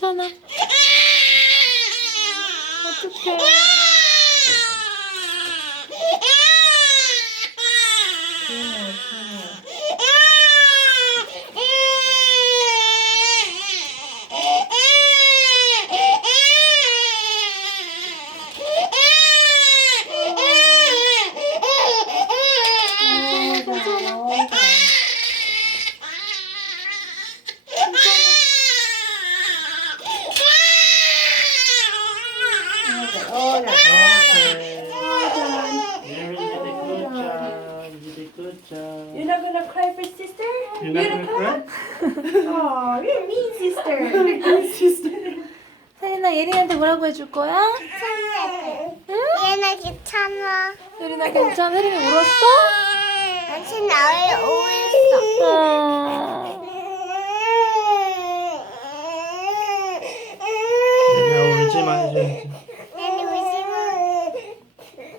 咋呢？我天！真的吗？Hola. You're not gonna cry for sister? You're not you're gonna, gonna cry? cry? Aww, you're a mean sister. mean sister. 예린아, 예린이한테 뭐라고 해줄 거야? 응? 예린아 괜찮아. 예린아 괜찮아? 예린이 울었어? 같이 나올 오해했어. 예린아 울지 마, 이제.